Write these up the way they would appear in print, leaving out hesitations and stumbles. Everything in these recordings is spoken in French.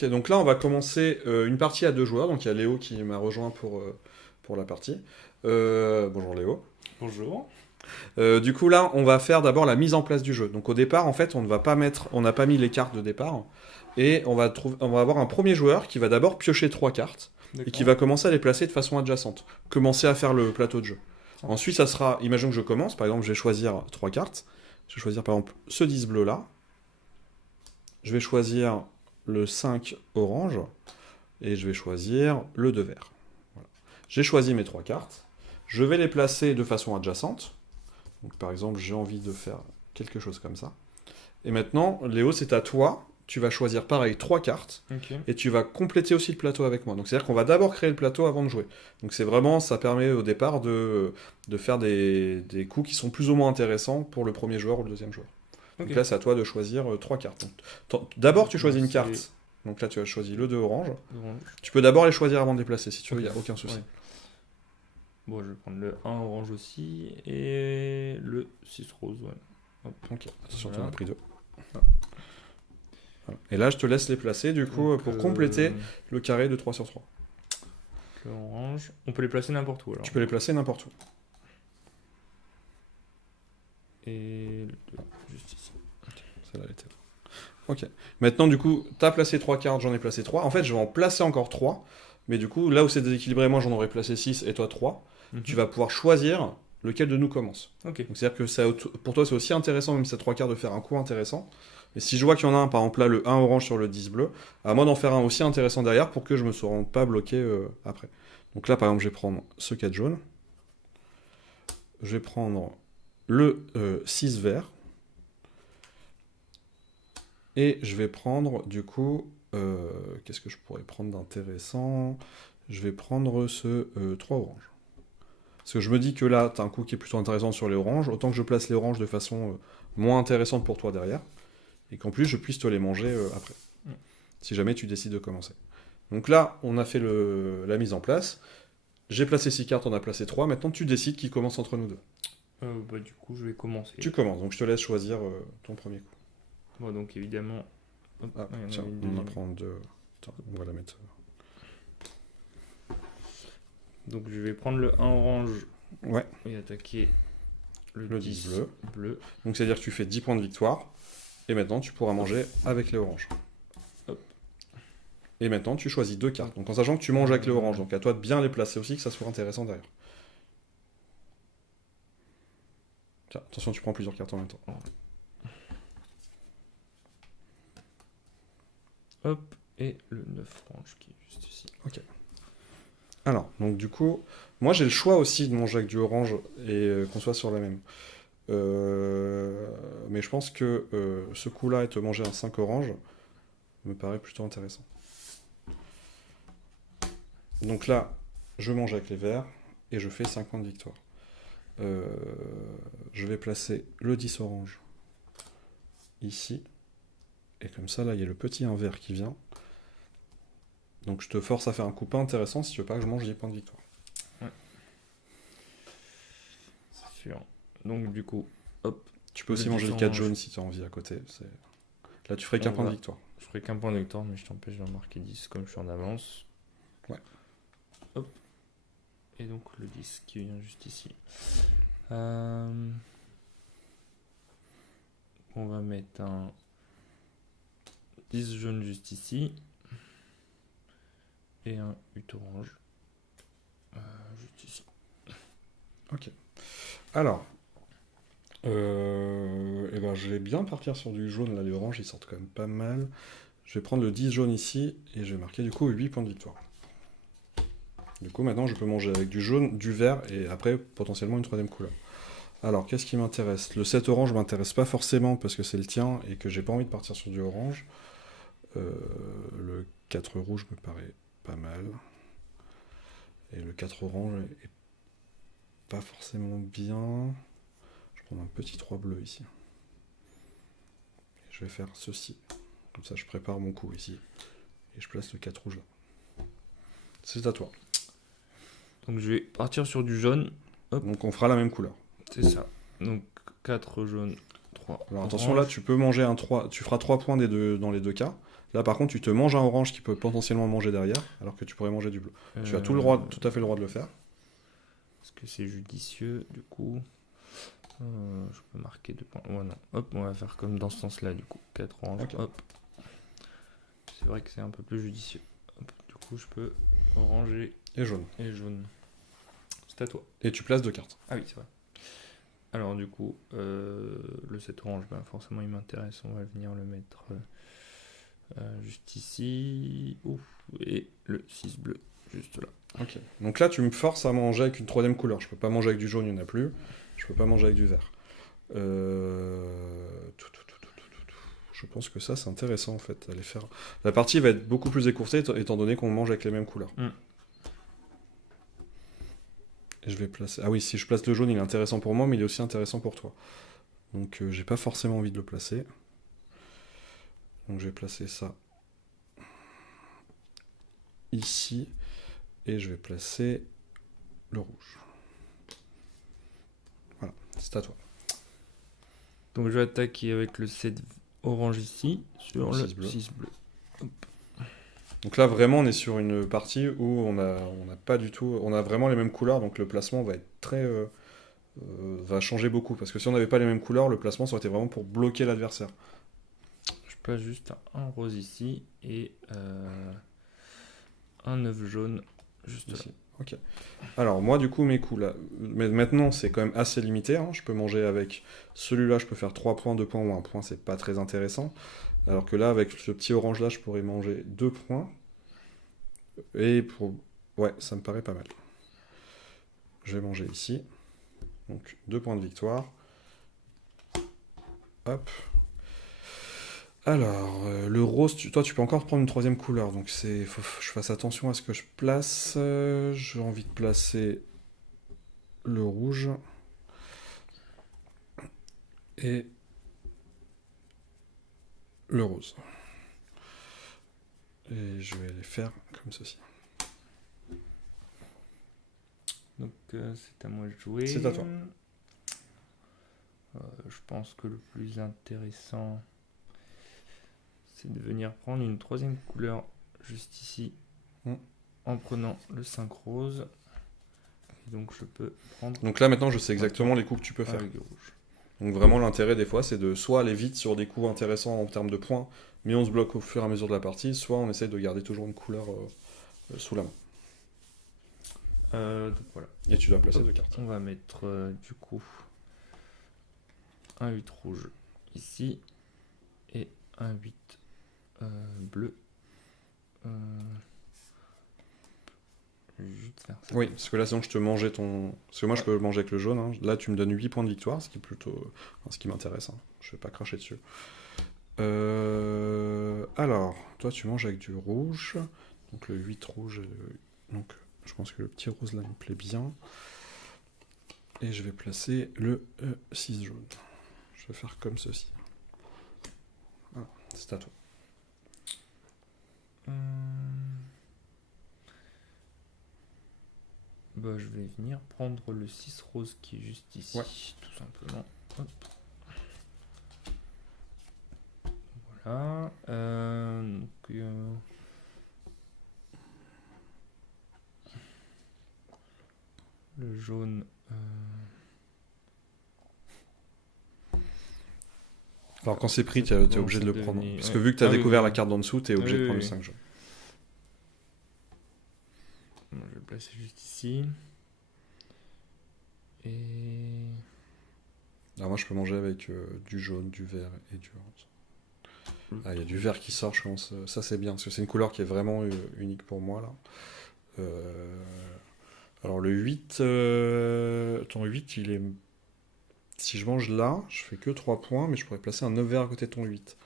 Ok, donc là on va commencer une partie à 2 joueurs. Donc il y a Léo qui m'a rejoint pour la partie. Bonjour Léo. Bonjour. Du coup là on va faire d'abord la mise en place du jeu. Donc au départ en fait on n'a pas mis les cartes de départ. Et on va avoir un premier joueur qui va d'abord piocher 3 cartes. Et qui D'accord. va commencer à les placer de façon adjacente. Commencer à faire le plateau de jeu. Ça Ensuite marche. ça sera, imagine que je commence, par exemple je vais choisir 3 cartes. Je vais choisir par exemple ce 10 bleu là. Je vais choisir le 5 orange. Et je vais choisir le 2 vert. Voilà. J'ai choisi mes 3 cartes. Je vais les placer de façon adjacente. Donc, par exemple, j'ai envie de faire quelque chose comme ça. Et maintenant, Léo, c'est à toi. Tu vas choisir pareil 3 cartes. Ok. Et tu vas compléter aussi le plateau avec moi. Donc c'est-à-dire qu'on va d'abord créer le plateau avant de jouer. Donc c'est vraiment, ça permet au départ de faire des coups qui sont plus ou moins intéressants pour le premier joueur ou le deuxième joueur. Ok. Donc là, c'est à toi de choisir 3 cartes. D'abord, tu Moi, choisis une c'est carte. Donc là, tu as choisi le 2 orange. orange. Tu peux d'abord les choisir avant de les placer, si tu veux, il Ok. n'y a aucun souci. Ouais. Bon, je vais prendre le 1 orange aussi et le 6 rose. Ouais. Hop. Ok, attention, Voilà. tu en as pris 2. Ah. Voilà. Et là, je te laisse les placer, du coup, Donc, pour compléter le carré de 3 sur 3. le orange. On peut les placer n'importe où alors. Tu peux les placer n'importe où. Et juste ici. Celle-là, elle était là. Ok. Maintenant, du coup, tu as placé 3 cartes, j'en ai placé 3. En fait, je vais en placer encore 3. Mais du coup, là où c'est déséquilibré, moi, j'en aurais placé 6 et toi 3. Mhm. Tu vas pouvoir choisir lequel de nous commence. Ok. Donc, c'est-à-dire que pour toi, c'est aussi intéressant, même si c'est 3 cartes, de faire un coup intéressant. Et si je vois qu'il y en a un, par exemple là, le 1 orange sur le 10 bleu, à moi d'en faire un aussi intéressant derrière pour que je me rende pas bloqué après. Donc là, par exemple, je vais prendre ce 4 jaune. Je vais prendre le 6 vert. Et je vais prendre, du coup, qu'est-ce que je pourrais prendre d'intéressant? Je vais prendre ce 3 orange. Parce que je me dis que là, tu as un coup qui est plutôt intéressant sur les oranges, autant que je place les oranges de façon moins intéressante pour toi derrière, et qu'en plus je puisse te les manger après, Mm. si jamais tu décides de commencer. Donc là, on a fait la mise en place. J'ai placé 6 cartes, on a placé 3. Maintenant, tu décides qui commence entre nous deux. Bah, du coup, je vais commencer. Tu commences, donc je te laisse choisir ton premier coup. Bon, donc évidemment. Hop, Ah, il y en tiens, avait une on va deuxième. prendre deux. Attends, on va la mettre. Donc je vais prendre le 1 orange Ouais, et attaquer le le 10 10 bleu. bleu. Donc c'est-à-dire que tu fais 10 points de victoire. Et maintenant, tu pourras manger avec les oranges. Hop. Et maintenant, tu choisis 2 cartes. Donc en sachant que tu manges avec les oranges. Donc à toi de bien les placer aussi, que ça soit intéressant derrière. Tiens, attention, tu prends plusieurs cartes en même temps. Hop, et le 9 orange qui est juste ici. Alors, donc du coup, moi j'ai le choix aussi de manger avec du orange et qu'on soit sur la même. Mais je pense que ce coup-là et te manger un 5 orange me paraît plutôt intéressant. Donc là, je mange avec les verts et je fais 5 points de victoire. Je vais placer le 10 orange ici. Et comme ça, là, il y a le petit 1 vert qui vient. Donc je te force à faire un coup pas intéressant si tu veux pas que je mange 10 points de victoire. C'est sûr. Donc du coup, hop, Tu peux Le aussi manger 10 le 4 orange. jaune si tu as envie à côté. Là, tu ferais qu'un On point de va. victoire. je ferai qu'un point de victoire, mais je t'empêche d'en marquer 10 comme je suis en avance. Ouais. Hop. Et donc le 10 qui vient juste ici. On va mettre un 10 jaune juste ici. Et un 8 orange. Juste ici. Alors, eh ben, je vais bien partir sur du jaune. Là, les oranges, ils sortent quand même pas mal. Je vais prendre le 10 jaune ici et je vais marquer du coup 8 points de victoire. Du coup, maintenant, je peux manger avec du jaune, du vert et après, potentiellement, une troisième couleur. Alors, qu'est-ce qui m'intéresse? Le 7 orange m'intéresse pas forcément parce que c'est le tien et que j'ai pas envie de partir sur du orange. Le 4 rouge me paraît pas mal. Et le 4 orange est pas forcément bien. Je vais prendre un petit 3 bleu ici. Et je vais faire ceci. Comme ça, je prépare mon coup ici. Et je place le 4 rouge là. C'est à toi. Donc je vais partir sur du jaune. Donc on fera la même couleur. C'est ça. Donc 4 jaune, 3. Alors attention, là, tu peux manger un 3, tu feras 3 points dans les deux cas. Là, par contre, tu te manges un orange qui peut potentiellement manger derrière, alors que tu pourrais manger du bleu. Tu as tout à fait le droit de le faire. Est-ce que c'est judicieux, du coup? Je peux marquer 2 points. Ouais, non. Hop, on va faire comme dans ce sens-là, du coup. 4 oranges, Ok. hop. C'est vrai que c'est un peu plus judicieux. Hop, du coup, je peux oranger Et jaune. et jaune. C'est à toi. Et tu places 2 cartes. Ah oui, c'est vrai. Alors, du coup, le 7 orange, ben, forcément, il m'intéresse. On va venir le mettre juste ici. Ouf. Et le 6 bleu, juste là. Ok. Donc là, tu me forces à manger avec une troisième couleur. Je peux pas manger avec du jaune, il n'y en a plus. Je peux pas manger avec du vert. Je pense que ça, c'est intéressant, en fait. Aller faire... La partie va être beaucoup plus écourtée, étant donné qu'on mange avec les mêmes couleurs. Et je vais placer... Ah oui, si je place le jaune, il est intéressant pour moi, mais il est aussi intéressant pour toi. Donc, j'ai pas forcément envie de le placer. Donc, je vais placer ça ici. Et je vais placer le rouge. Voilà, c'est à toi. Donc, je vais attaquer avec le 7 orange ici, sur le 6 bleu. 6 bleu. Donc là, vraiment, on est sur une partie où on a pas du tout... On a vraiment les mêmes couleurs, donc le placement va être très... va changer beaucoup. Parce que si on n'avait pas les mêmes couleurs, le placement, ça aurait été vraiment pour bloquer l'adversaire. Je place juste un rose ici et un 9 jaune juste Ici. là. Ok. Alors, moi, du coup, mes coups, là... Mais maintenant, c'est quand même assez limité. Hein. Je peux manger avec celui-là, je peux faire 3 points, 2 points ou 1 point, c'est pas très intéressant. Alors que là, avec ce petit orange-là, je pourrais manger 2 points. Et pour... Ouais, ça me paraît pas mal. Je vais manger ici. Donc, 2 points de victoire. Hop. Alors, le rose, toi, tu peux encore prendre une troisième couleur. Donc, faut que je fasse attention à ce que je place. J'ai envie de placer le rouge. Et le rose. Et je vais les faire comme ceci. Donc c'est à moi de jouer. C'est à toi. Je pense que le plus intéressant, c'est de venir prendre une troisième couleur juste ici, en prenant le 5 rose. Et donc je peux prendre... Donc là, maintenant, je sais exactement les coups que tu peux faire. avec le rouge. Donc vraiment, l'intérêt, des fois, c'est de soit aller vite sur des coups intéressants en termes de points, mais on se bloque au fur et à mesure de la partie, soit on essaye de garder toujours une couleur sous la main. Donc voilà. Et tu dois placer 2 cartes. On va mettre du coup un 8 rouge ici et un 8 bleu. Juste faire ça. Oui, parce que là, sinon, je te mangeais ton... Parce que moi, je peux manger avec le jaune. Hein. Là, tu me donnes 8 points de victoire, ce qui est plutôt... Enfin, ce qui m'intéresse. Hein. Je vais pas cracher dessus. Alors, toi, tu manges avec du rouge. Donc, le 8 rouge... Donc, je pense que le petit rose, là, me plaît bien. Et je vais placer le 6 jaune. Je vais faire comme ceci. Voilà, c'est à toi. Bah, je vais venir prendre le 6 rose qui est juste ici, Ouais. tout simplement. Hop. Voilà. Donc, le jaune. Alors, quand c'est pris, tu es obligé de le prendre. Parce que vu que tu as découvert la carte d'en dessous, tu es obligé de prendre le 5 jaune. Je vais le placer juste ici. Et... Alors, moi, je peux manger avec du jaune, du vert et du rose. Ah, il y a du vert qui sort, je pense. Ça, c'est bien, parce que c'est une couleur qui est vraiment unique pour moi, là. Alors, le 8... ton 8, il est... Si je mange là, je fais que 3 points, mais je pourrais placer un 9 vert à côté de ton 8.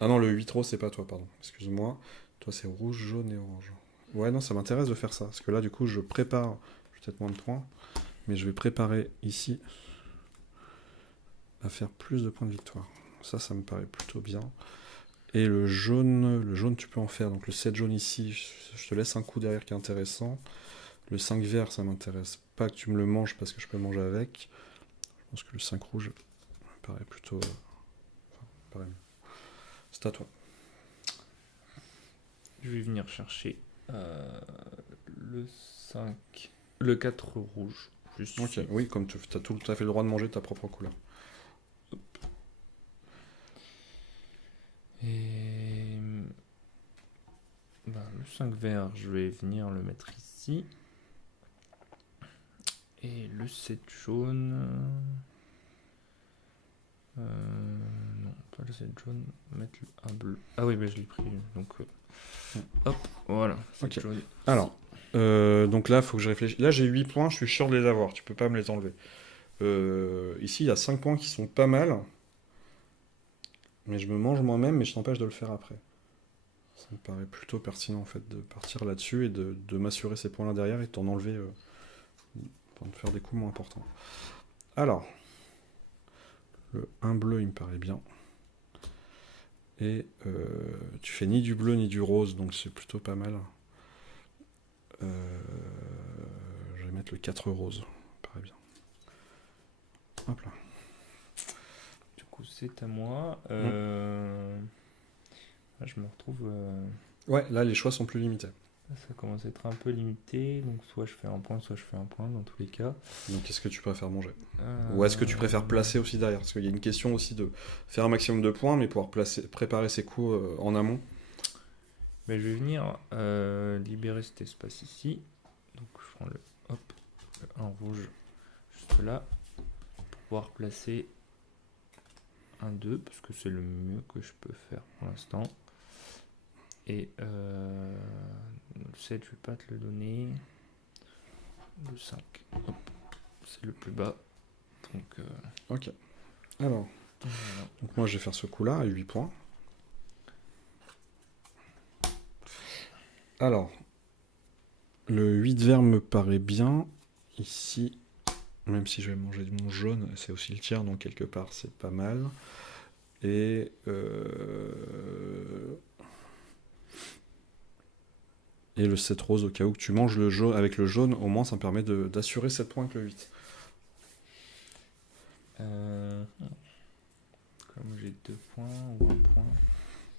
Ah non, le 8 rose, c'est pas toi, pardon. Excuse-moi. Toi, c'est rouge, jaune et orange. Ouais, non, ça m'intéresse de faire ça. Parce que là, du coup, je prépare... J'ai peut-être moins de points. Mais je vais préparer ici à faire plus de points de victoire. Ça me paraît plutôt bien. Et le jaune, tu peux en faire. Donc le 7 jaune ici, je te laisse un coup derrière qui est intéressant. Le 5 vert, ça m'intéresse pas que tu me le manges parce que je peux manger avec. Je pense que le 5 rouge paraît plutôt... pareil. C'est à toi. Je vais venir chercher le 5, le 4 rouge. Juste Ok, ici. oui, comme tu as tout à fait le droit de manger ta propre couleur. Et ben, le 5 vert, je vais venir le mettre ici. Et le 7 jaune... non, pas le 7 jaune, mettre un bleu. Ah oui, mais je l'ai pris, donc... hop, voilà, 7 Ok. jaune. Alors, donc là, il faut que je réfléchisse. Là, j'ai 8 points, je suis sûr de les avoir, tu peux pas me les enlever. Ici, il y a 5 points qui sont pas mal. Mais je me mange moi-même, mais je t'empêche de le faire après. Ça me paraît plutôt pertinent en fait de partir là-dessus et de m'assurer ces points-là derrière et de t'en enlever pour te faire des coups moins importants. Alors, le 1 bleu, il me paraît bien. Et tu fais ni du bleu ni du rose, donc c'est plutôt pas mal. Je vais mettre le 4 rose, ça me paraît bien. Hop là. Du coup, c'est à moi. Là, je me retrouve... Ouais, là les choix sont plus limités. ça commence à être un peu limité, donc soit je fais un point, soit je fais un point, dans tous les cas. Donc qu'est-ce que tu préfères manger? Ou est-ce que tu préfères placer aussi derrière? Parce qu'il y a une question aussi de faire un maximum de points, mais pouvoir préparer ses coups en amont. Ben, je vais venir libérer cet espace ici. Donc je prends le 1 rouge juste là, pour pouvoir placer un 2, parce que c'est le mieux que je peux faire pour l'instant. Et le 7, je vais pas te le donner. Le 5, hop, c'est le plus bas. Donc, Ok. Alors, voilà. donc moi je vais faire ce coup-là à 8 points. Alors, le 8 vert me paraît bien. Ici, même si je vais manger mon jaune, c'est aussi le tiers, donc quelque part c'est pas mal. Et le 7 rose au cas où que tu manges le jaune avec le jaune, au moins ça me permet d'assurer 7 points avec le 8. Comme j'ai 2 points ou 1 point.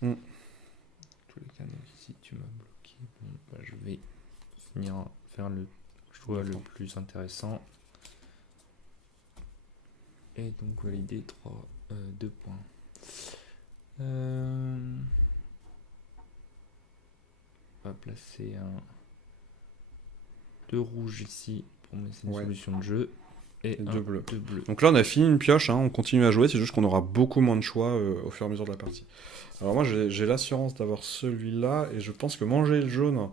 Mm. Tous les cas, donc ici tu m'as bloqué. Bon, bah, je vais finir faire le choix le plus intéressant. Et donc valider 2 points. On va placer un 2 rouges ici pour me laisser une solution de jeu. Et 2 bleus. 2 bleus. Donc là on a fini une pioche, hein, on continue à jouer, c'est juste qu'on aura beaucoup moins de choix au fur et à mesure de la partie. Alors moi j'ai l'assurance d'avoir celui-là, et je pense que manger le jaune,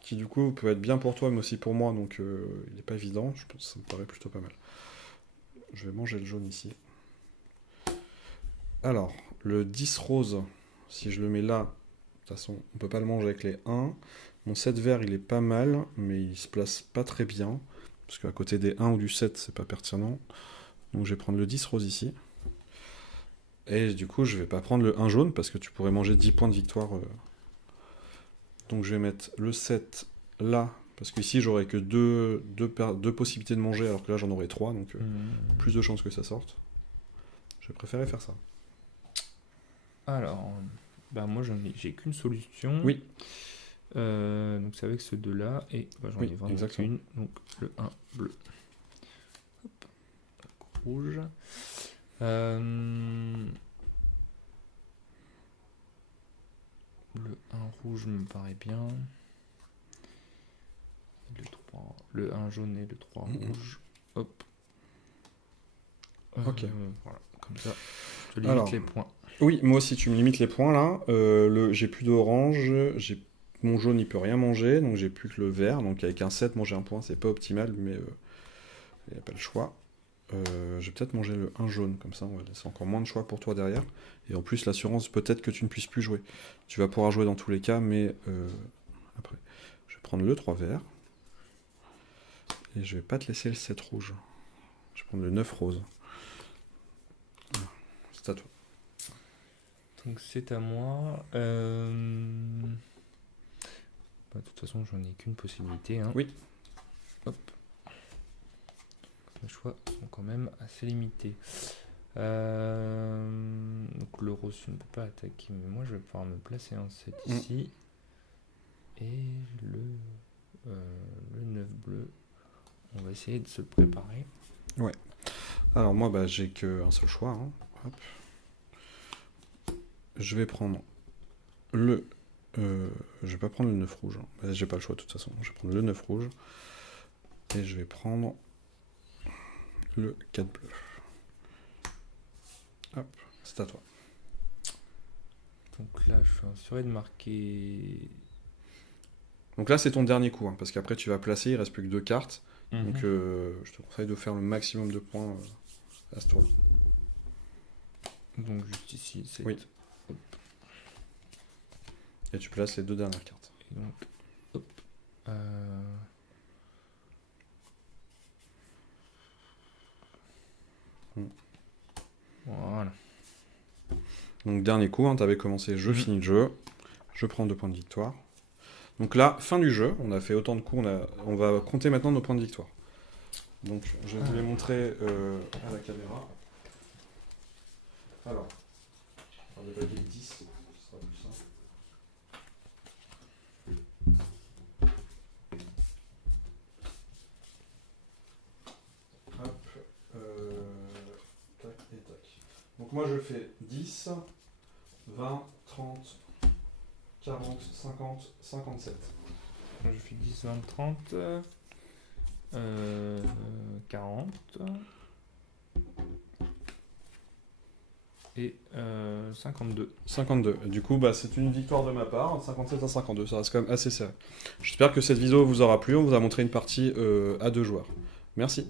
qui du coup peut être bien pour toi mais aussi pour moi, donc il n'est pas évident, je pense que ça me paraît plutôt pas mal. Je vais manger le jaune ici. Alors, le 10 rose, si je le mets là, de toute façon on peut pas le manger avec les 1. Mon 7 vert il est pas mal, mais il se place pas très bien. Parce qu'à côté des 1 ou du 7, c'est pas pertinent. Donc je vais prendre le 10 rose ici. Et du coup, je vais pas prendre le 1 jaune, parce que tu pourrais manger 10 points de victoire. Donc je vais mettre le 7 là, parce qu'ici j'aurais que deux possibilités de manger, alors que là j'en aurais 3, donc plus de chances que ça sorte. Je préférais faire ça. Alors, bah moi j'ai qu'une solution. Oui. Donc c'est avec ce 2 là, et bah, j'en ai vraiment qu'une, donc le 1 bleu. Hop. Rouge. Le 1 rouge me paraît bien. Le 1 jaune et le 3 rouge. Hop. Ok. Voilà, comme ça, je te limite les points. Oui, moi aussi, tu me limites les points là. J'ai plus d'orange, mon jaune il peut rien manger, donc j'ai plus que le vert. Donc avec un 7, manger un point, c'est pas optimal, mais il n'y a pas le choix. Je vais peut-être manger le 1 jaune, comme ça on va laisser encore moins de choix pour toi derrière. Et en plus, l'assurance, peut-être que tu ne puisses plus jouer. Tu vas pouvoir jouer dans tous les cas, mais après. Je vais prendre le 3 vert. Et je vais pas te laisser le 7 rouge. Je vais prendre le 9 rose. Voilà. C'est à toi. Donc c'est à moi. Bah, de toute façon, j'en ai qu'une possibilité. Hein. Oui. Hop. Les choix sont quand même assez limités. Donc le rose ne peut pas attaquer, mais moi je vais pouvoir me placer en 7 ici. Et le 9 bleu, on va essayer de se préparer. Ouais. Alors moi, bah, j'ai qu'un seul choix. Hein. Hop. Je vais prendre le... je vais pas prendre le 9 rouge. Hein. Bah, j'ai pas le choix de toute façon. Je vais prendre le 9 rouge. Et je vais prendre le 4 bleu. Hop, c'est à toi. Donc là, je suis assuré de marquer... Donc là, c'est ton dernier coup, hein, parce qu'après, tu vas placer, il reste plus que 2 cartes. Donc je te conseille de faire le maximum de points à ce tour. Donc juste ici, c'est... Oui. Hop. Et tu places les 2 dernières cartes. Et donc, hop. Voilà. Donc dernier coup, hein, tu avais commencé, je finis le jeu. Je prends 2 points de victoire. Donc là, fin du jeu, on a fait autant de coups, on va compter maintenant nos points de victoire. Donc je vais vous les montrer à la caméra. Alors, on va déballer 10, ce sera plus simple. Hop, tac et tac. Donc moi je fais 10, 20, 30, 40, 50, 57. Je fais 10, 20, 30, 40 et 52. 52. Du coup, bah, c'est une victoire de ma part, 57 à 52, ça reste quand même assez serré. J'espère que cette vidéo vous aura plu, on vous a montré une partie à 2 joueurs. Merci.